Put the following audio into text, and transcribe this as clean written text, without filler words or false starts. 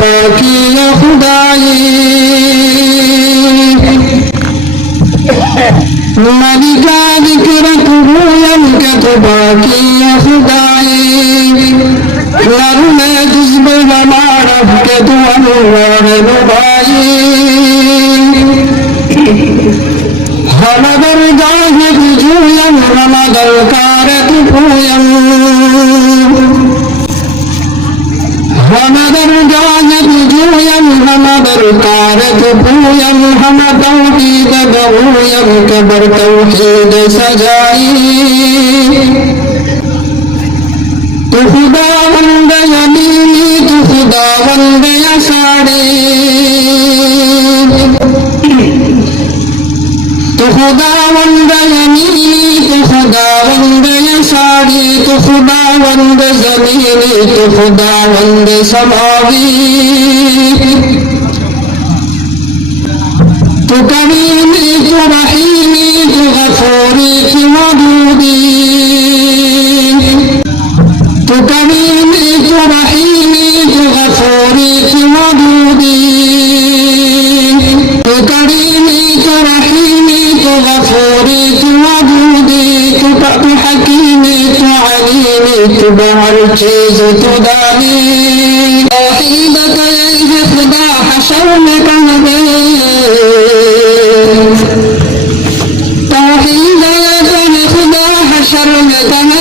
बाकी खुदाई मलिका जिक्र कुबूयम के तो बाकी खुदाई लर में जुज्ब हमारा के तो अनुवार नुबाई हमदर जाहिद जुयम हमदर कारत पूयम हमदर जाहिद जुयम हमदर कारत पूयम हम तौहीद गवूयम कबर तौहीद सजाई तू खुदावंद यमीनी तू खुदावंद यसाड़ी तू खुदावंद यमीनी तू खुदावंद यसाड़ी तू खुदावंद ज़मीनी तू खुदावंद समावी तू करीमी तू रहीमी तू गफूरी तू वदूदी तू करीमी तू रहीमी तू गफूरी तू वदूदी तू करीमी तू रहीमी तू गफूरी तू वदूदी तू हकीमी तू अलीमी तू हर चीज तू दानी तौहीद का खुदा हशर में कह दे तौहीद का खुदा हशर में कह